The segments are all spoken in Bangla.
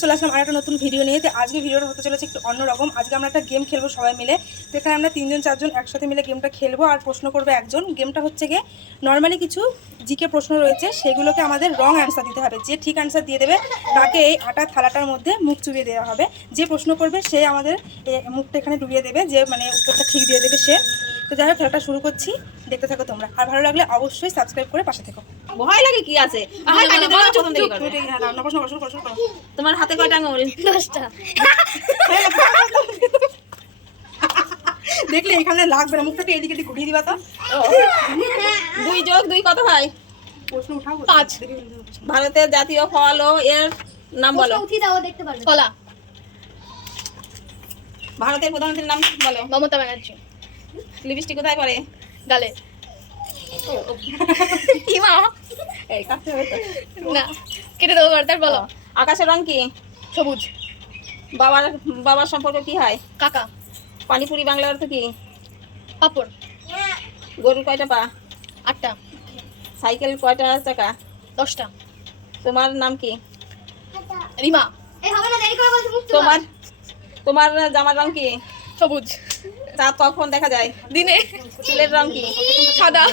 চলে আসলাম আর একটা নতুন ভিডিও নিয়ে। তো আজকে ভিডিওটা হতে চলেছে একটু অন্যরকম। আজকে আমরা একটা গেম খেলবো সবাই মিলে। তো এখানে আমরা 3জন 4জন একসাথে মিলে গেমটা খেলবো আর প্রশ্ন করবে একজন। গেমটা হচ্ছে গিয়ে নর্মালি কিছু জিকে প্রশ্ন রয়েছে, সেগুলোকে আমাদের রং অ্যান্সার দিতে হবে। যে ঠিক অ্যান্সার দিয়ে দেবে তাকে এই আটা থালাটার মধ্যে মুখ চুবিয়ে দেওয়া হবে। যে প্রশ্ন করবে সে আমাদের মুখটা এখানে ডুবিয়ে দেবে, যে মানে উত্তরটা ঠিক দিয়ে দেবে সে। তো যাই হোক, খেলাটা শুরু করছি, দেখতে থাকো তোমরা। আর ভালো লাগলে অবশ্যই সাবস্ক্রাইব করে পাশে থেকো। ভয় লাগে কি আছে? তোমার হাতে কয়টা আঙুল? 10টা। দেখলে এখানে লাগবে না, মুখটাকে এদিকে এদিকে ঘুরিয়ে দিবা তো। 2 যোগ 2 কত হয়? প্রশ্ন উঠাও। 5। ভারতের জাতীয় ফল ও এর নাম বলো। উঠি দাও, দেখতে পারবে। কলা। ভারতের প্রধানমন্ত্রীর নাম বলো। মমতা ব্যানার্জি। লিপস্টিক কোথায় পড়ে? গালে। কি মা? এই কাটতে হবে তো। না, কেটে দেবো বারবার। বলো। আকাশের রং কি? সবুজ। বাবার সম্পর্ক কি হয়? কাকা। পানিপুরি বাংলার অর্থ কি? পাপড়। গরুর কয়টা পা? 8টা। সাইকেল কয়টা চাকা? 10টা। তোমার নাম কি? রিমা। এই হবে না, দেরি করে বলছি মুখ চুবা। তোমার জামার রং কি? সবুজ। চাঁদ কখন দেখা যায়? দিনে। চুলের রং কি? সাদা।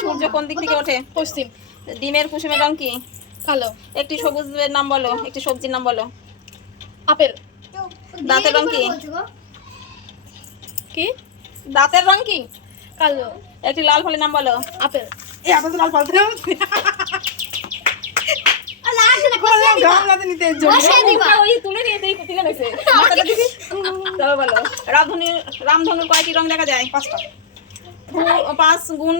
সূর্য কোন দিক থেকে ওঠে? পশ্চিম। ডিমের কুসুমের রং কি? কালো। একটি সবুজের নাম বলো, একটি সবজির নাম বলো। আপেল। দাঁতের রং কি? কি? দাঁতের রং কি? কালো। একটি লাল ফলের নাম বলো। আপেল। এই আপনি তো লাল পালতে না গাম লাতে নিতে এর জন্য। ওই তুলে নিয়ে দেই তুলে নিছে। তবে বলো, রামধনুর কয়টি রং দেখা যায়? 5টা। 5 গুণ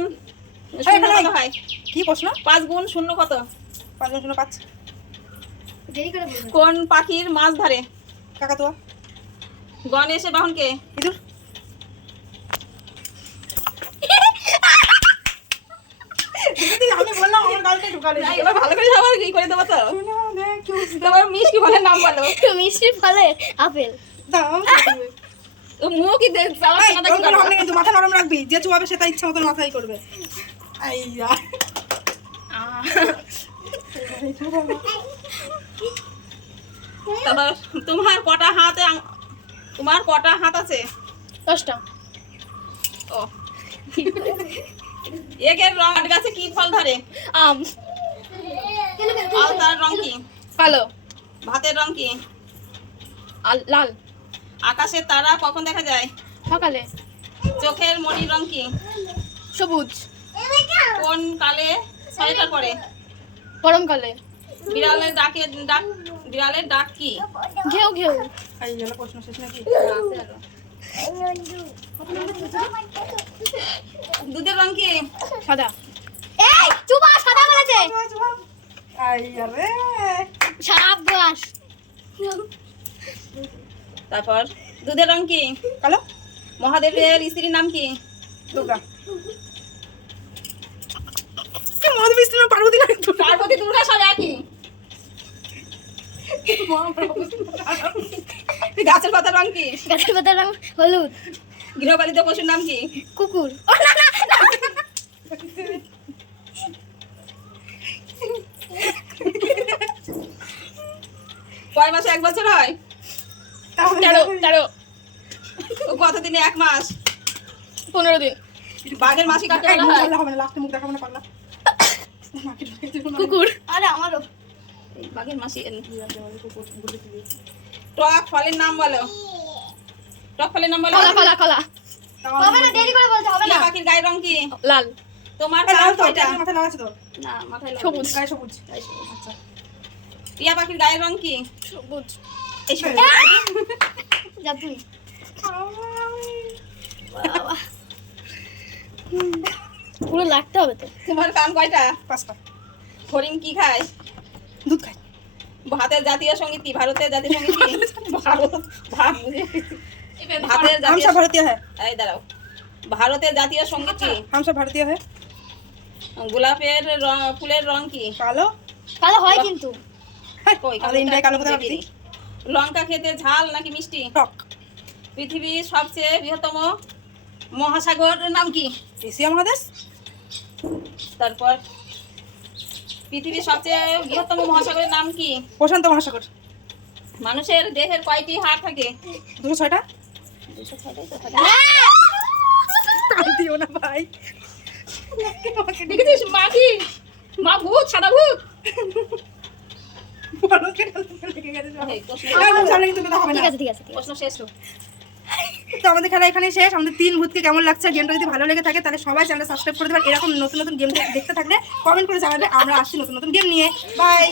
0 কত হয়? কি প্রশ্ন? 5 গুণ 0 কত? 5 গুণ 0 5। দেরি করে বলবে। কোন পাখির মাছ ধরে? কাকাতুয়া। গণেশের বাহন কে? ইঁদুর। আমি বললাম আমার গালতে ঢুকালে। এবার ভালো করে সবার কি করে দেবো তো। তোমার মিষ্টি ফলের নাম বলো। মিষ্টি ফলে আপেল। ও মুখ কি দেখ চালাচ্ছে না কি করবে? কিন্তু মাথা নরম রাখবি, যে চুয়াবে সে তার ইচ্ছা মতন মাথাই করবে। আইয়া তারপর তোমার কটা হাত আছে? 10টা। ও একের রং গাছে কি ফল ধরে? আম। আলতার রং কি? কালো। ভাতের রং কি? লাল। আকাশের তারা কখন দেখা যায়? সকালে। চোখের মণির রং কি? সবুজ। কোন কালে সোয়েটার পরে? গরমকালে। বিড়ালের ডাক কি? ঘেউ ঘেউ। আই গেল প্রশ্ন শেষ নাকি? দুধের রং কি? সাদা। এই চুপা, সাদা বলেছে। আইয়া রে। সাবাস। তারপর দুধের রং কি? কালো। মহাদেবের স্ত্রীর নাম কি? দুর্গা। কি মহাদেব স্ত্রী পার্বতী না? পার্বতী দুর্গা সব একই। গাছের পাতার রং কি? গাছের পাতার রং হলুদ। গৃহপালিত পশুর নাম কি? কুকুর। ও না না না। কয় মাসে 1 বছর হয়? 13। ও কত দিনে 1 মাস? 15 দিন। বাঘের মাসি কাকে বলা হয়? হবে না, লাস্টে মুখ দেখাবো না পারলা। কুকুর। আরে আমারও। এই বাঘের মাসি টক ফলের নাম বলো। টক ফলের নাম বলো। কলা কলা কলা। হবে না, দেরি করে বলতে হবে টিয়া না। পাখির গায়ের রং কি? লাল। তোমার লাল কান তো, কয়টা? মাথায় লাল আছে তো। না মাথায় লাল সবুজ। নেই। গায়ে সবুজ। আচ্ছা। টিয়া পাখির গায়ের রং কি? সবুজ। এই সবুজ। যা তুই। বাবা। পুরো লাগতে হবে তো। তোমার কান কয়টা? 5টা। হরিণ কি খায়? দুধ খাই। ভারতের জাতীয় সঙ্গীত কি? ভারতের জাতীয় সঙ্গীত কি? ভারত ভাত বুঝে। ভারতের हम জাতীয় सब भारतीय है। এই দাঁড়াও। ভারতের জাতীয় সঙ্গীত কি? हम सब भारतीय है। গোলাপের ফুলের রং কি? কালো। কালো হয় কিন্তু। কই আমাদের ইন্ডিয়ায় কালো কোথায় দেখিনি। লঙ্কা খেতে ঝাল নাকি মিষ্টি? টক। পৃথিবীর সবচেয়ে বৃহত্তম মহাসাগরের নাম কি? এশিয়া মহাদেশ। তারপর পৃথিবীর সবচেয়ে বৃহত্তম মহাসাগরের নাম কি? প্রশান্ত মহাসাগর। মানুষের দেহের কয়টি হাড় থাকে? 206টা। 206টাই তো থাকে। কান দিও না ভাই। দেখেছিস মা কি? মা ভূত, সাদা ভূত। বলো কেন লেগে গেছে সব। এই প্রশ্ন সামনে কিন্তু কথা হবে না। ঠিক আছে ঠিক আছে প্রশ্ন শেষ তো। তো আমাদের খেলা এখানে শেষ। আমাদের 3 ভূতকে কেমন লাগছে, গেমটা যদি ভালো লেগে থাকে তাহলে সবাই চ্যানেলটা সাবস্ক্রাইব করে দেবেন। এরকম নতুন নতুন গেম দেখতে থাকলে কমেন্ট করে জানাবে। আমরা আসছি নতুন নতুন গেম নিয়ে। বাই।